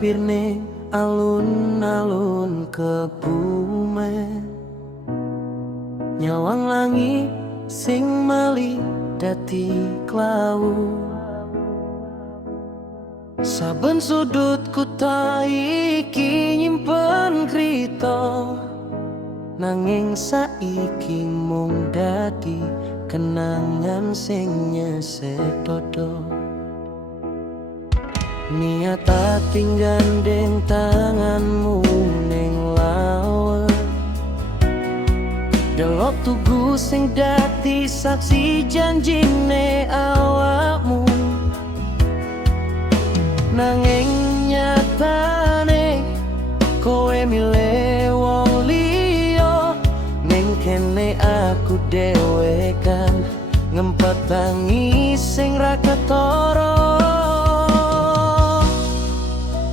mampir ning alun-alun Kebumen, nyawang langit sing mali dadi klau. Saben sudut kutha iki nyimpen krita, nanging saiki mung dadi kenangan sing nyesek dodo. Niat ati gandeng tanganmu ning laut, delok tugu sing dadi saksi janjine awakmu. Nanging nyatane kowe milih wong liya, ning kene aku dhewe kan ngempet tangis sing ra ketara.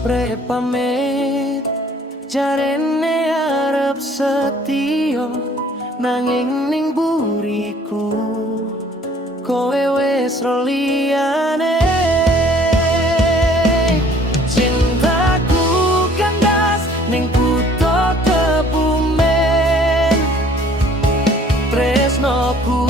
Prek pamit jarene arep setya, nanging ning buriku kowe wis ro liyane. Ning kutha Kebumen, tresnoku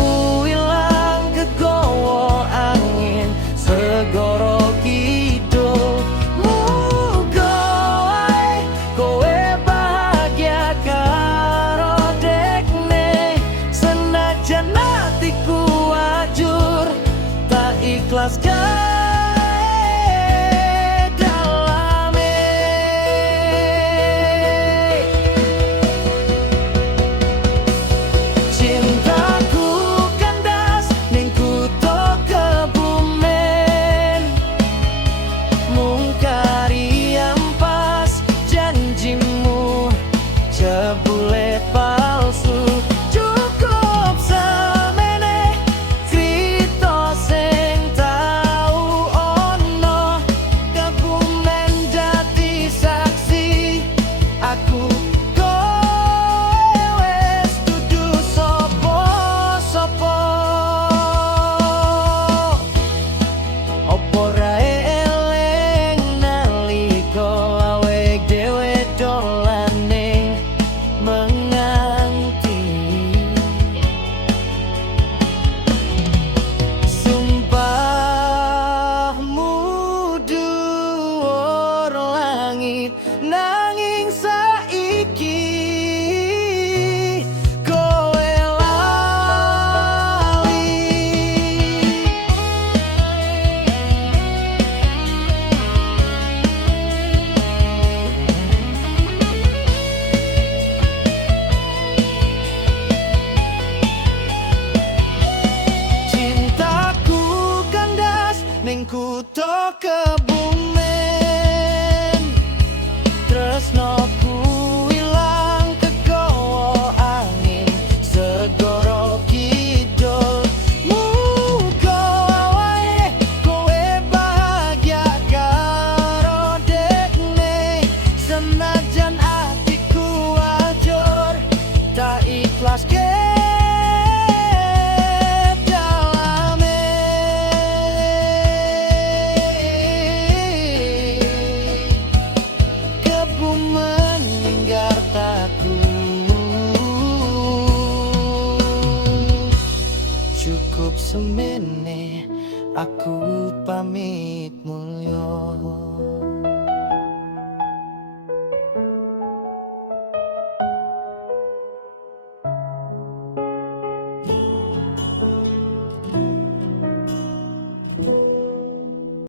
ilang kegawa angin segara kidul. Muga wae kowe bahagia karo dekne, senajan atiku ajur tak ikhlas bulet palsu. Cukup semene krita sing tau ono, Kebumen dadi saksi aku kowe wis dudu sapa-sapa. Opo ra eling nalika awake dhewe dolan menganti. Sumpahmu dhuwur langit, nanging saiki kowe lali. Ning kutha Kebumen, tresnoku ilang kegawa angin segara kidul. Muga wae kowe bahagia karo dekne, senajan atiku ajur tak ikhlas cukup semene aku pamit mulya.